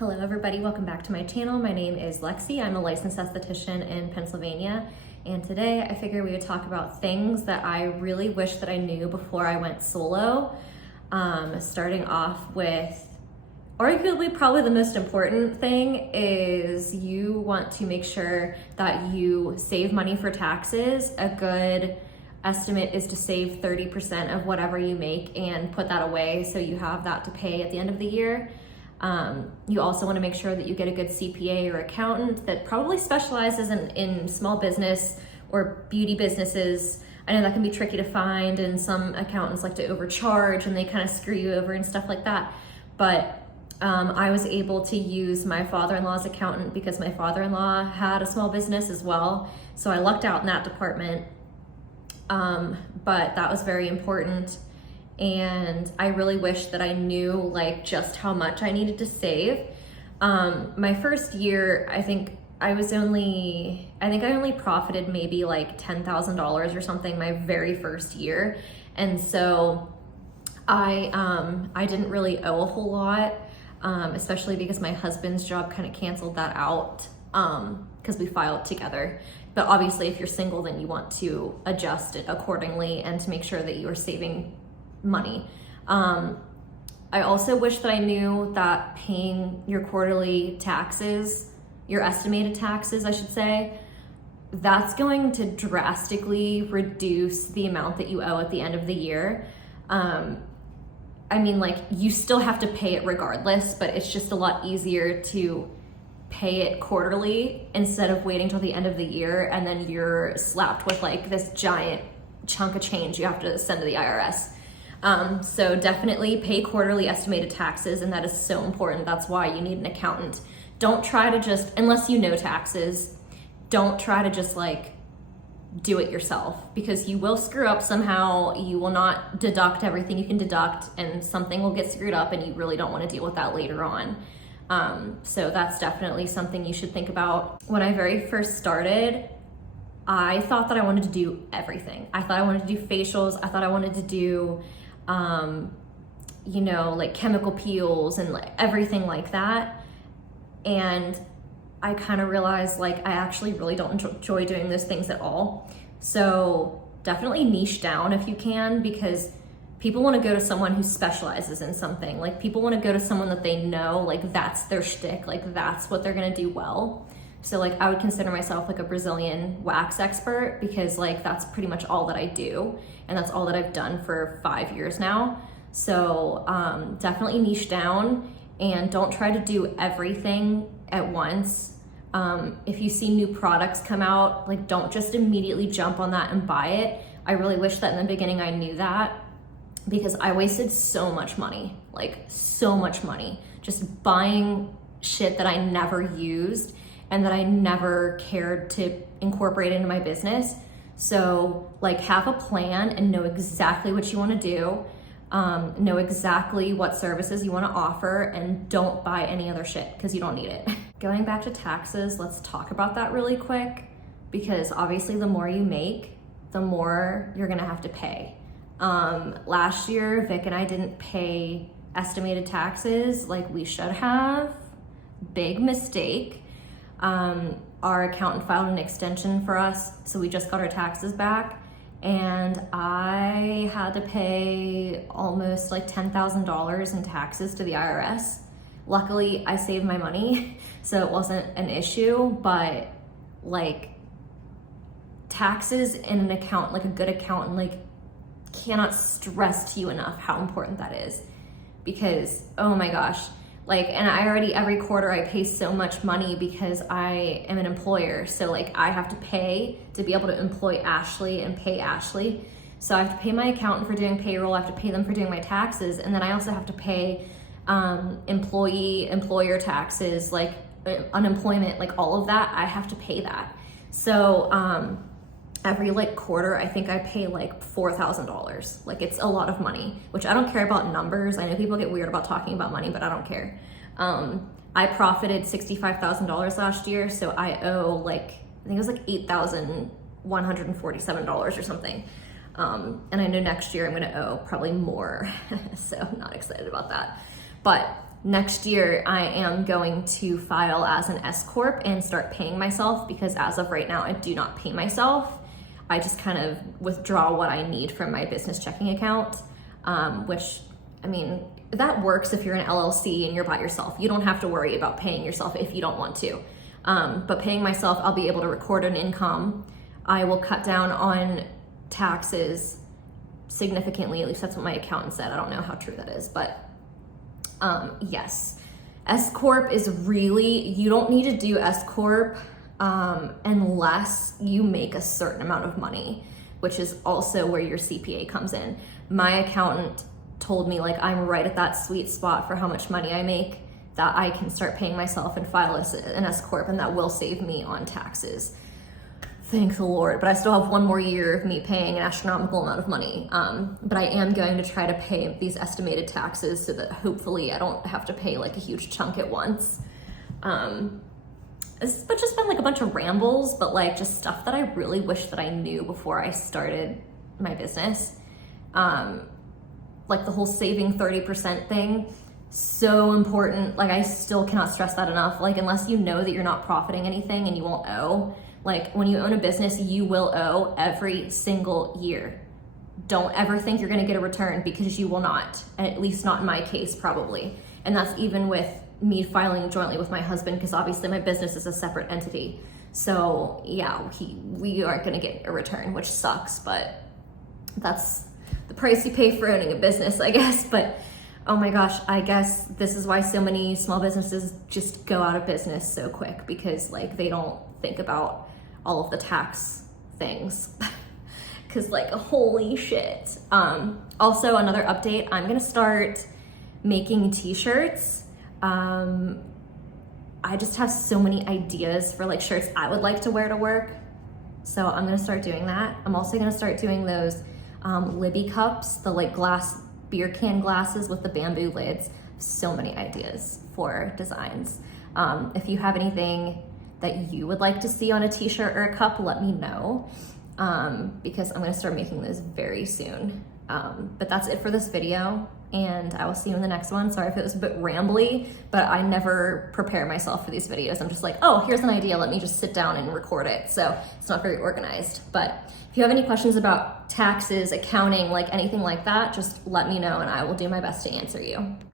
Hello everybody, welcome back to my channel. My name is Lexi. I'm a licensed esthetician in Pennsylvania, and today I figured we would talk about things that I really wish that I knew before I went solo. Starting off with arguably probably the most important thing is you want to make sure that you save money for taxes. A good estimate is to save 30% of whatever you make and put that away so you have that to pay at the end of the year. You also want to make sure that you get a good CPA or accountant that probably specializes in small business or beauty businesses. I know that can be tricky to find, and some accountants like to overcharge and they kind of screw you over and stuff like that. But I was able to use my father-in-law's accountant because my father-in-law had a small business as well. So I lucked out in that department. But that was very important. And I really wish that I knew like just how much I needed to save. My first year, I think I only profited maybe like $10,000 or something my very first year. And so I didn't really owe a whole lot, especially because my husband's job kind of canceled that out, because we filed together. But obviously if you're single, then you want to adjust it accordingly and to make sure that you are saving money. I also wish that I knew that paying your quarterly taxes, your estimated taxes, I should say, that's going to drastically reduce the amount that you owe at the end of the year. I mean, like, you still have to pay it regardless, but it's just a lot easier to pay it quarterly instead of waiting till the end of the year and then you're slapped with like this giant chunk of change you have to send to the IRS. So definitely pay quarterly estimated taxes, and that is so important. That's why you need an accountant. Don't try to just, unless you know taxes, don't try to just like do it yourself, because you will screw up somehow. You will not deduct everything you can deduct, and something will get screwed up and you really don't want to deal with that later on. So that's definitely something you should think about. When I very first started, I thought that I wanted to do everything. I thought I wanted to do facials. I thought I wanted to do like chemical peels and like everything like that. And I kind of realized like I actually really don't enjoy doing those things at all. So definitely niche down if you can, because people want to go to someone who specializes in something. Like, people want to go to someone that they know, like that's their shtick, like that's what they're gonna do well. So like I would consider myself like a Brazilian wax expert, because like that's pretty much all that I do, and that's all that I've done for 5 years now. So definitely niche down and don't try to do everything at once. If you see new products come out, like don't just immediately jump on that and buy it. I really wish that in the beginning I knew that, because I wasted so much money, like so much money, just buying shit that I never used and that I never cared to incorporate into my business. So like have a plan and know exactly what you want to do, know exactly what services you want to offer, and don't buy any other shit because you don't need it. Going back to taxes, let's talk about that really quick, because obviously the more you make, the more you're gonna have to pay. Last year, Vic and I didn't pay estimated taxes like we should have. Big mistake. Our accountant filed an extension for us, so we just got our taxes back, and I had to pay almost like $10,000 in taxes to the IRS. Luckily, I saved my money, so it wasn't an issue, but like taxes in an account, like a good accountant, like cannot stress to you enough how important that is, because oh my gosh, like, and I already, every quarter I pay so much money because I am an employer. So like I have to pay to be able to employ Ashley and pay Ashley. So I have to pay my accountant for doing payroll. I have to pay them for doing my taxes. And then I also have to pay employer taxes, like unemployment, like all of that. I have to pay that. So every like quarter, I think I pay like $4,000. Like, it's a lot of money, which I don't care about numbers. I know people get weird about talking about money, but I don't care. I profited $65,000 last year. So I owe like, I think it was like $8,147 or something. And I know next year I'm gonna owe probably more. So I'm not excited about that. But next year I am going to file as an S Corp and start paying myself, because as of right now, I do not pay myself. I just kind of withdraw what I need from my business checking account, which, I mean, that works if you're an LLC and you're by yourself. You don't have to worry about paying yourself if you don't want to. But paying myself, I'll be able to record an income. I will cut down on taxes significantly, at least that's what my accountant said. I don't know how true that is, but yes. S Corp is really, you don't need to do S Corp unless you make a certain amount of money, which is also where your CPA comes in. My accountant told me, like, I'm right at that sweet spot for how much money I make, that I can start paying myself and file as an S Corp, and that will save me on taxes. Thank the Lord. But I still have one more year of me paying an astronomical amount of money. But I am going to try to pay these estimated taxes so that hopefully I don't have to pay like a huge chunk at once. It's just been like a bunch of rambles, but like just stuff that I really wish that I knew before I started my business. Like the whole saving 30% thing, so important. Like I still cannot stress that enough. Like unless you know that you're not profiting anything and you won't owe, like when you own a business, you will owe every single year. Don't ever think you're gonna get a return, because you will not, at least not in my case probably. And that's even with me filing jointly with my husband, because obviously my business is a separate entity. So yeah, we aren't gonna get a return, which sucks, but that's the price you pay for owning a business, I guess. But oh my gosh, I guess this is why so many small businesses just go out of business so quick, because like they don't think about all of the tax things. Cause like, holy shit. Also another update, I'm gonna start making t-shirts. I just have so many ideas for like shirts I would like to wear to work. So I'm gonna start doing that. I'm also gonna start doing those Libby cups, the like glass beer can glasses with the bamboo lids. So many ideas for designs. If you have anything that you would like to see on a t-shirt or a cup, let me know, because I'm gonna start making those very soon. But that's it for this video, and I will see you in the next one. Sorry if it was a bit rambly, but I never prepare myself for these videos. I'm just like, oh, here's an idea, let me just sit down and record it. So it's not very organized. But if you have any questions about taxes, accounting, like anything like that, just let me know and I will do my best to answer you.